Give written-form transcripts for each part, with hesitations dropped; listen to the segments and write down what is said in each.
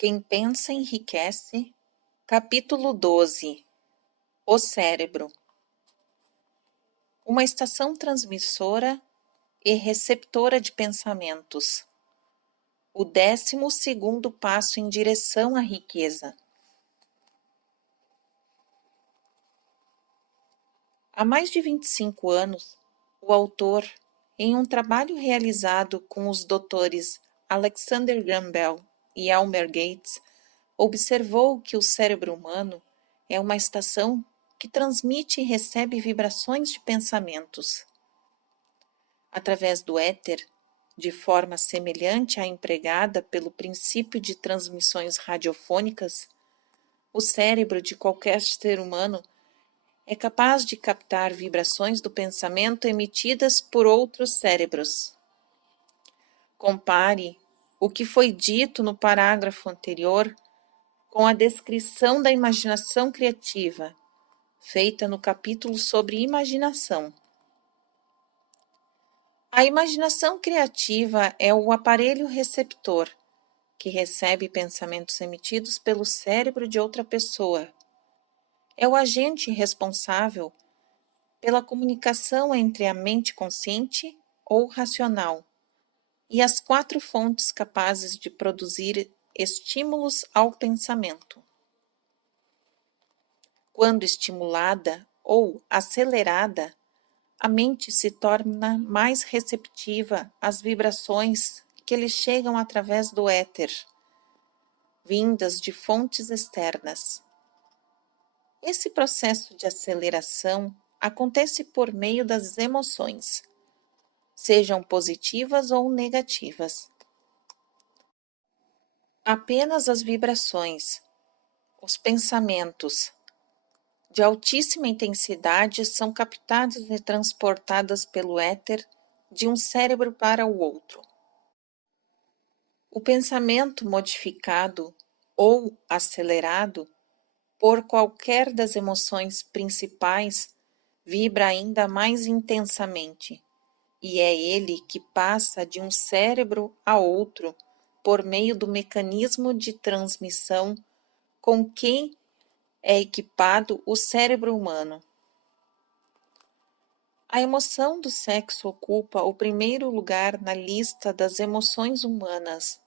Quem pensa enriquece. Capítulo 12. O cérebro. Uma estação transmissora e receptora de pensamentos. O 12º passo em direção à riqueza. Há mais de 25 anos, o autor, em um trabalho realizado com os doutores Alexander Graham Bell e Elmer Gates, observou que o cérebro humano é uma estação que transmite e recebe vibrações de pensamentos. Através do éter, de forma semelhante à empregada pelo princípio de transmissões radiofônicas, o cérebro de qualquer ser humano é capaz de captar vibrações do pensamento emitidas por outros cérebros. Compare o que foi dito no parágrafo anterior com a descrição da imaginação criativa, feita no capítulo sobre imaginação. A imaginação criativa é o aparelho receptor, que recebe pensamentos emitidos pelo cérebro de outra pessoa. É o agente responsável pela comunicação entre a mente consciente ou racional e as 4 fontes capazes de produzir estímulos ao pensamento. Quando estimulada ou acelerada, a mente se torna mais receptiva às vibrações que lhe chegam através do éter, vindas de fontes externas. Esse processo de aceleração acontece por meio das emoções, sejam positivas ou negativas. Apenas as vibrações, os pensamentos de altíssima intensidade são captadas e transportadas pelo éter de um cérebro para o outro. O pensamento modificado ou acelerado por qualquer das emoções principais vibra ainda mais intensamente, e é ele que passa de um cérebro a outro por meio do mecanismo de transmissão com que é equipado o cérebro humano. A emoção do sexo ocupa o primeiro lugar na lista das emoções humanas,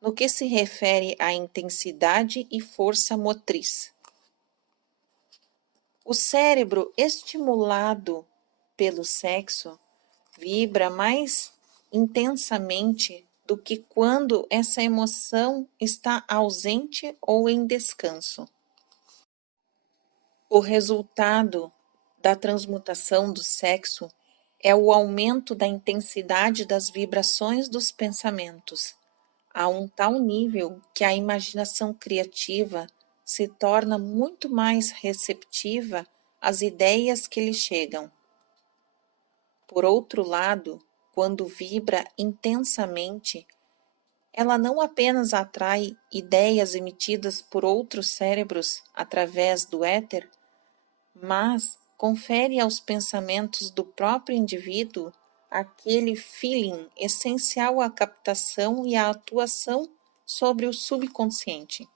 no que se refere à intensidade e força motriz. O cérebro estimulado pelo sexo vibra mais intensamente do que quando essa emoção está ausente ou em descanso. O resultado da transmutação do sexo é o aumento da intensidade das vibrações dos pensamentos, a um tal nível que a imaginação criativa se torna muito mais receptiva às ideias que lhe chegam. Por outro lado, quando vibra intensamente, ela não apenas atrai ideias emitidas por outros cérebros através do éter, mas confere aos pensamentos do próprio indivíduo aquele feeling essencial à captação e à atuação sobre o subconsciente.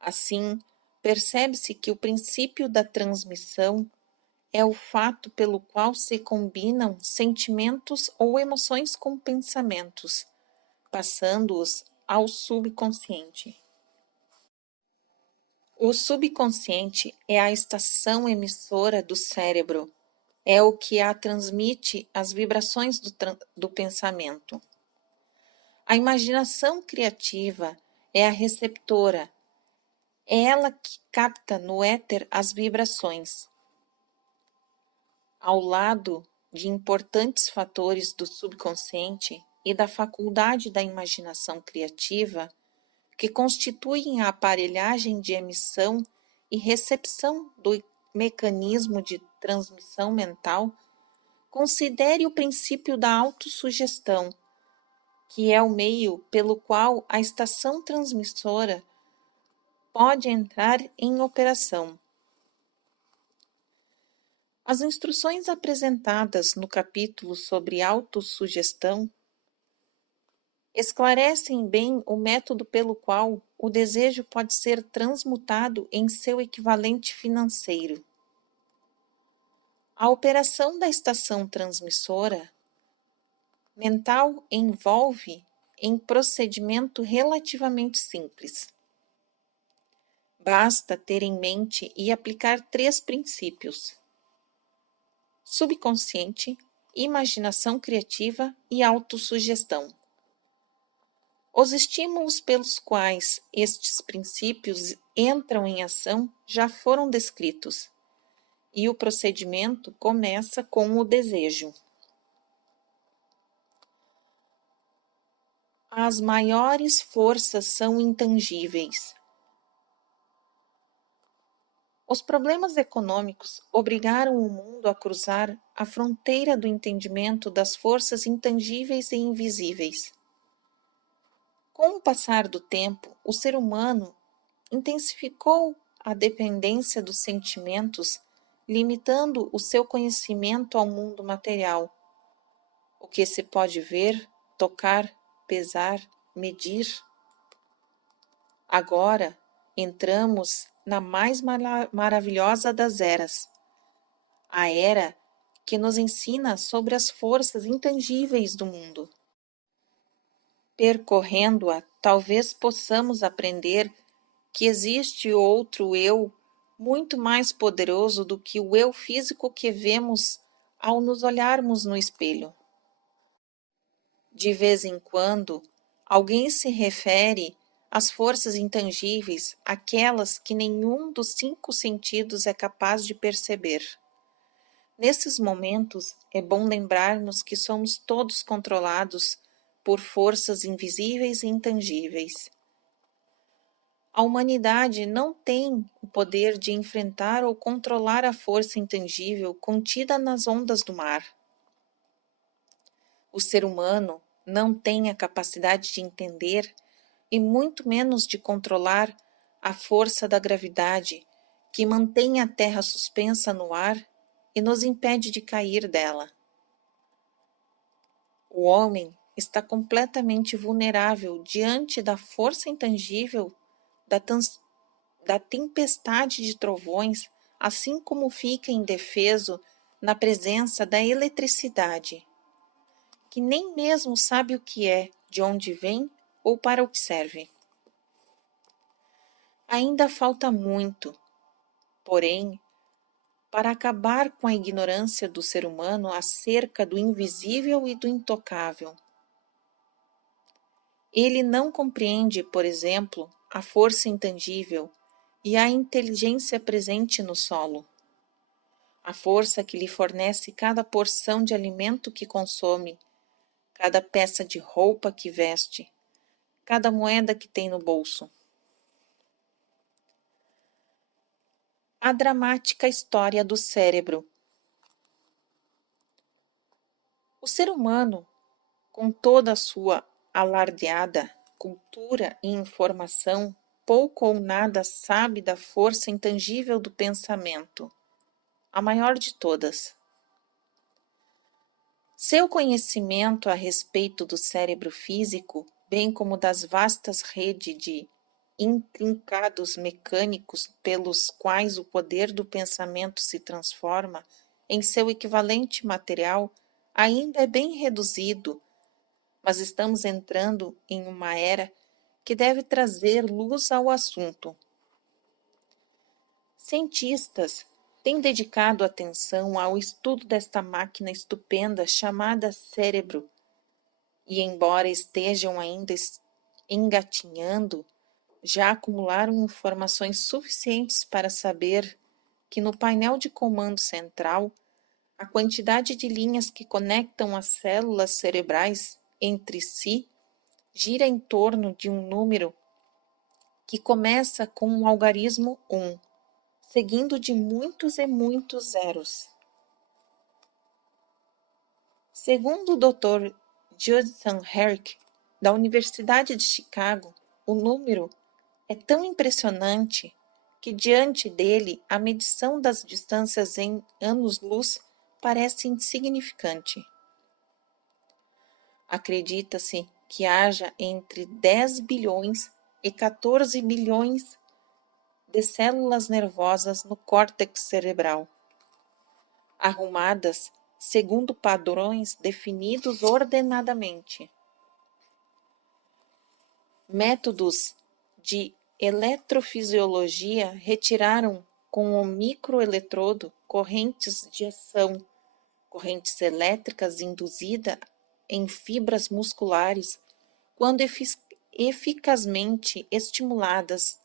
Assim, percebe-se que o princípio da transmissão é o fato pelo qual se combinam sentimentos ou emoções com pensamentos, passando-os ao subconsciente. O subconsciente é a estação emissora do cérebro, é o que a transmite as vibrações do pensamento. A imaginação criativa é a receptora, é ela que capta no éter as vibrações. Ao lado de importantes fatores do subconsciente e da faculdade da imaginação criativa, que constituem a aparelhagem de emissão e recepção do mecanismo de transmissão mental, considere o princípio da autossugestão, que é o meio pelo qual a estação transmissora pode entrar em operação. As instruções apresentadas no capítulo sobre autossugestão esclarecem bem o método pelo qual o desejo pode ser transmutado em seu equivalente financeiro. A operação da estação transmissora mental envolve em procedimento relativamente simples. Basta ter em mente e aplicar 3 princípios: subconsciente, imaginação criativa e autossugestão. Os estímulos pelos quais estes princípios entram em ação já foram descritos, e o procedimento começa com o desejo. As maiores forças são intangíveis. Os problemas econômicos obrigaram o mundo a cruzar a fronteira do entendimento das forças intangíveis e invisíveis. Com o passar do tempo, o ser humano intensificou a dependência dos sentimentos, limitando o seu conhecimento ao mundo material, o que se pode ver, tocar, pesar, medir. Agora entramos na mais maravilhosa das eras, a era que nos ensina sobre as forças intangíveis do mundo. Percorrendo-a, talvez possamos aprender que existe outro eu muito mais poderoso do que o eu físico que vemos ao nos olharmos no espelho. De vez em quando, alguém se refere às forças intangíveis, aquelas que nenhum dos 5 sentidos é capaz de perceber. Nesses momentos, é bom lembrarmos que somos todos controlados por forças invisíveis e intangíveis. A humanidade não tem o poder de enfrentar ou controlar a força intangível contida nas ondas do mar. O ser humano não tem a capacidade de entender e muito menos de controlar a força da gravidade que mantém a Terra suspensa no ar e nos impede de cair dela. O homem está completamente vulnerável diante da força intangível da tempestade de trovões, assim como fica indefeso na presença da eletricidade, que nem mesmo sabe o que é, de onde vem ou para o que serve. Ainda falta muito, porém, para acabar com a ignorância do ser humano acerca do invisível e do intocável. Ele não compreende, por exemplo, a força intangível e a inteligência presente no solo, a força que lhe fornece cada porção de alimento que consome, cada peça de roupa que veste, cada moeda que tem no bolso. A dramática história do cérebro. O ser humano, com toda a sua alardeada cultura e informação, pouco ou nada sabe da força intangível do pensamento, a maior de todas. Seu conhecimento a respeito do cérebro físico, bem como das vastas redes de intrincados mecânicos pelos quais o poder do pensamento se transforma em seu equivalente material, ainda é bem reduzido, mas estamos entrando em uma era que deve trazer luz ao assunto. Cientistas têm dedicado atenção ao estudo desta máquina estupenda chamada cérebro, e embora estejam ainda engatinhando, já acumularam informações suficientes para saber que no painel de comando central, a quantidade de linhas que conectam as células cerebrais entre si gira em torno de um número que começa com um algarismo 1, seguindo de muitos e muitos zeros. Segundo o Dr. Judson Herrick, da Universidade de Chicago, o número é tão impressionante que diante dele a medição das distâncias em anos-luz parece insignificante. Acredita-se que haja entre 10 bilhões e 14 bilhões de células nervosas no córtex cerebral, arrumadas segundo padrões definidos ordenadamente. Métodos de eletrofisiologia retiraram com o microeletrodo correntes de ação, correntes elétricas induzidas em fibras musculares, quando eficazmente estimuladas,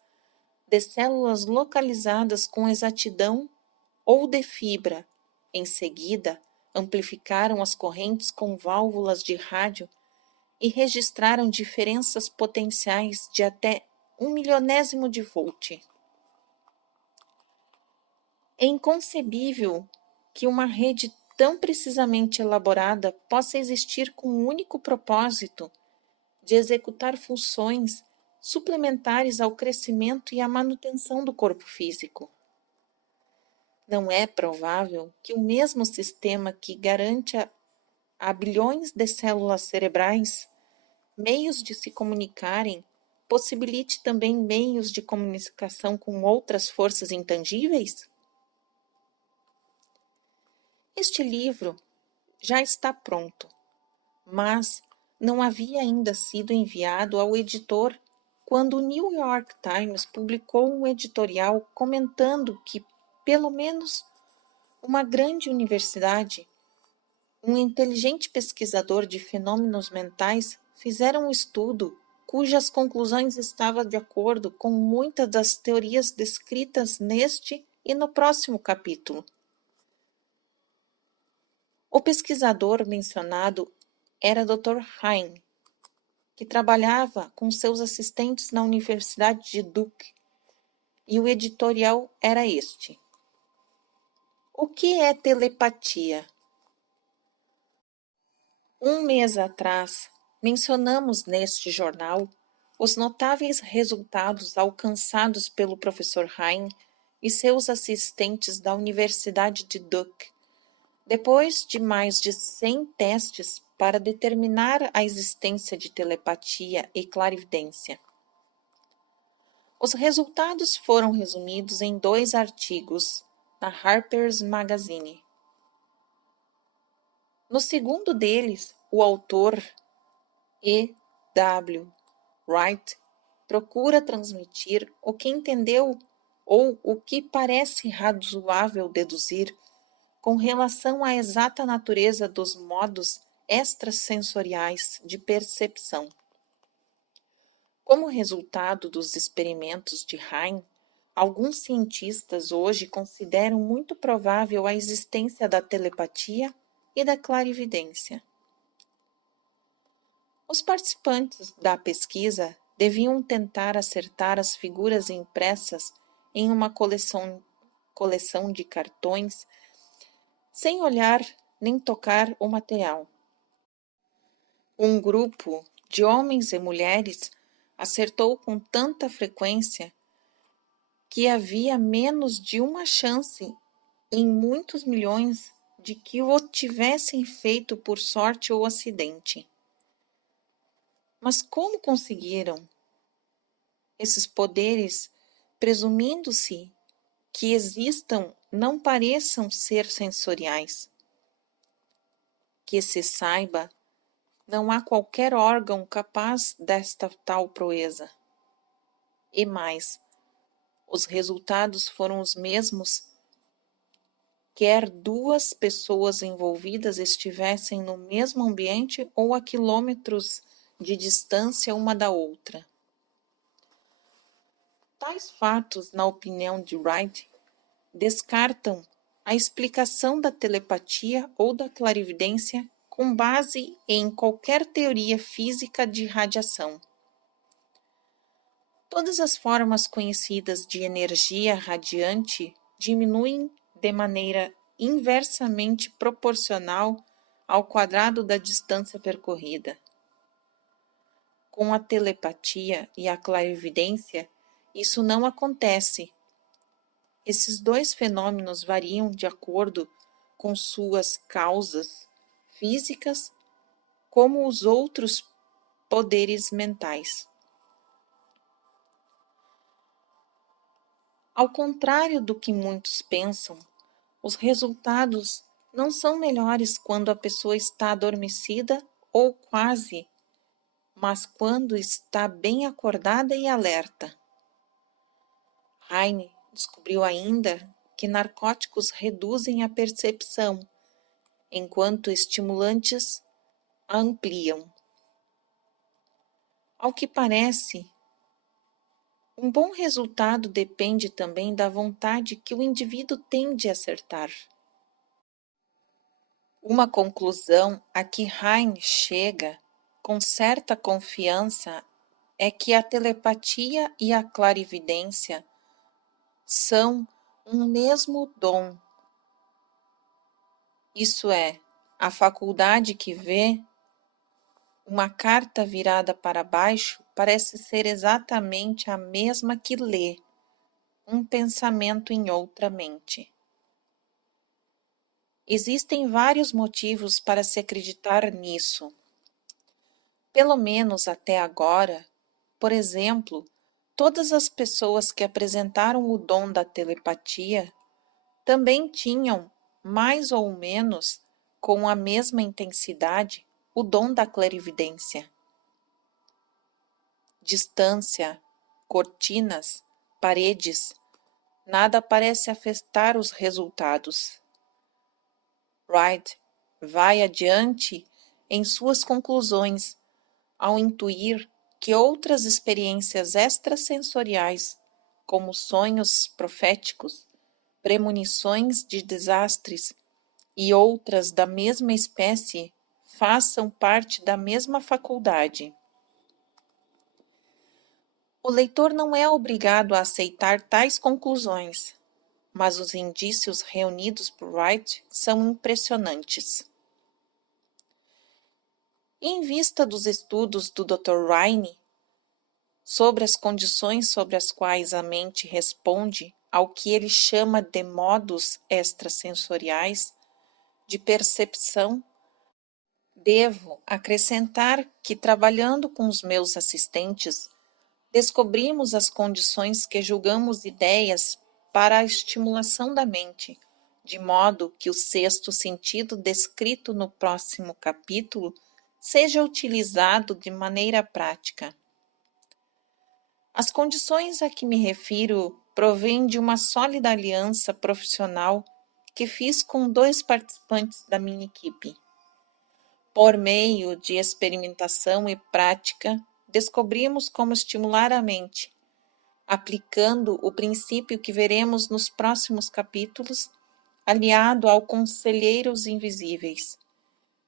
de células localizadas com exatidão ou de fibra. Em seguida, amplificaram as correntes com válvulas de rádio e registraram diferenças potenciais de até 1/1000 de volt. É inconcebível que uma rede tão precisamente elaborada possa existir com o único propósito de executar funções suplementares ao crescimento e à manutenção do corpo físico. Não é provável que o mesmo sistema que garante a bilhões de células cerebrais meios de se comunicarem possibilite também meios de comunicação com outras forças intangíveis? Este livro já está pronto, mas não havia ainda sido enviado ao editor quando o New York Times publicou um editorial comentando que, pelo menos, uma grande universidade, um inteligente pesquisador de fenômenos mentais, fizeram um estudo cujas conclusões estavam de acordo com muitas das teorias descritas neste e no próximo capítulo. O pesquisador mencionado era Dr. Hine, que trabalhava com seus assistentes na Universidade de Duke, e o editorial era este: O que é telepatia? Um mês atrás, mencionamos neste jornal os notáveis resultados alcançados pelo professor Hine e seus assistentes da Universidade de Duke, depois de mais de 100 testes para determinar a existência de telepatia e clarividência. Os resultados foram resumidos em 2 artigos na Harper's Magazine. No segundo deles, o autor E. W. Wright procura transmitir o que entendeu ou o que parece razoável deduzir com relação à exata natureza dos modos extrasensoriais de percepção. Como resultado dos experimentos de Hine, alguns cientistas hoje consideram muito provável a existência da telepatia e da clarividência. Os participantes da pesquisa deviam tentar acertar as figuras impressas em uma coleção de cartões sem olhar nem tocar o material. Um grupo de homens e mulheres acertou com tanta frequência que havia menos de uma chance em muitos milhões de que o tivessem feito por sorte ou acidente. Mas como conseguiram? Esses poderes, presumindo-se que existam, não pareçam ser sensoriais. Que se saiba, não há qualquer órgão capaz desta tal proeza. E mais, os resultados foram os mesmos, quer 2 pessoas envolvidas estivessem no mesmo ambiente ou a quilômetros de distância uma da outra. Tais fatos, na opinião de Wright, descartam a explicação da telepatia ou da clarividência com base em qualquer teoria física de radiação. Todas as formas conhecidas de energia radiante diminuem de maneira inversamente proporcional ao quadrado da distância percorrida. Com a telepatia e a clarividência, isso não acontece. Esses 2 fenômenos variam de acordo com suas causas físicas, como os outros poderes mentais. Ao contrário do que muitos pensam, os resultados não são melhores quando a pessoa está adormecida ou quase, mas quando está bem acordada e alerta. Heine descobriu ainda que narcóticos reduzem a percepção, enquanto estimulantes a ampliam. Ao que parece, um bom resultado depende também da vontade que o indivíduo tem de acertar. Uma conclusão a que Heine chega com certa confiança é que a telepatia e a clarividência são um mesmo dom. Isso é, a faculdade que vê uma carta virada para baixo parece ser exatamente a mesma que lê um pensamento em outra mente. Existem vários motivos para se acreditar nisso. Pelo menos até agora, por exemplo, todas as pessoas que apresentaram o dom da telepatia também tinham, mais ou menos, com a mesma intensidade, o dom da clarividência. Distância, cortinas, paredes, nada parece afetar os resultados. Wright vai adiante em suas conclusões ao intuir que outras experiências extrasensoriais, como sonhos proféticos, premonições de desastres e outras da mesma espécie, façam parte da mesma faculdade. O leitor não é obrigado a aceitar tais conclusões, mas os indícios reunidos por Wright são impressionantes. Em vista dos estudos do Dr. Heine sobre as condições sobre as quais a mente responde ao que ele chama de modos extrasensoriais de percepção, devo acrescentar que, trabalhando com os meus assistentes, descobrimos as condições que julgamos ideias para a estimulação da mente, de modo que o sexto sentido descrito no próximo capítulo seja utilizado de maneira prática. As condições a que me refiro provêm de uma sólida aliança profissional que fiz com 2 participantes da minha equipe. Por meio de experimentação e prática, descobrimos como estimular a mente, aplicando o princípio que veremos nos próximos capítulos, aliado ao conselheiros invisíveis,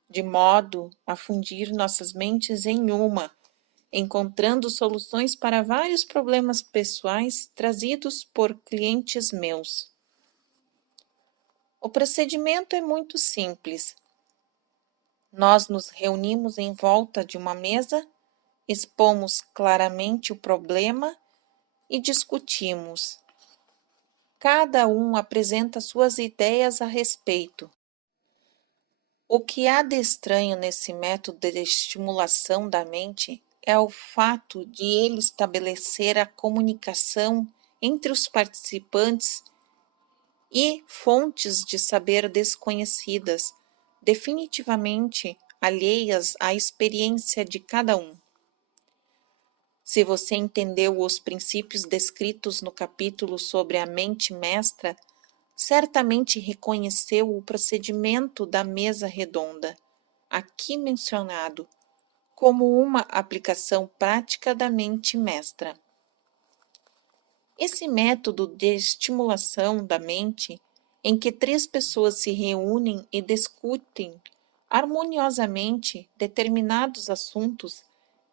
de modo a fundir nossas mentes em uma, encontrando soluções para vários problemas pessoais trazidos por clientes meus. O procedimento é muito simples. Nós nos reunimos em volta de uma mesa, expomos claramente o problema e discutimos. Cada um apresenta suas ideias a respeito. O que há de estranho nesse método de estimulação da mente é o fato de ele estabelecer a comunicação entre os participantes e fontes de saber desconhecidas, definitivamente alheias à experiência de cada um. Se você entendeu os princípios descritos no capítulo sobre a mente mestra, certamente reconheceu o procedimento da mesa redonda, aqui mencionado, como uma aplicação prática da mente mestra. Esse método de estimulação da mente, em que 3 pessoas se reúnem e discutem harmoniosamente determinados assuntos,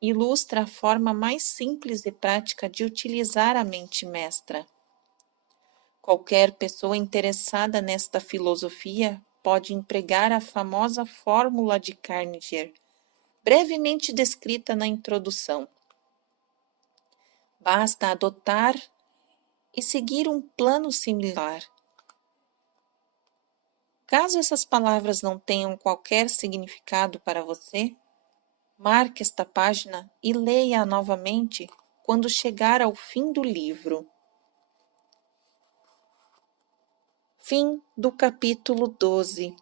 ilustra a forma mais simples e prática de utilizar a mente mestra. Qualquer pessoa interessada nesta filosofia pode empregar a famosa fórmula de Carnegie, brevemente descrita na introdução. Basta adotar e seguir um plano similar. Caso essas palavras não tenham qualquer significado para você, Marque esta página e leia-a novamente quando chegar ao fim do livro. Fim do capítulo 12.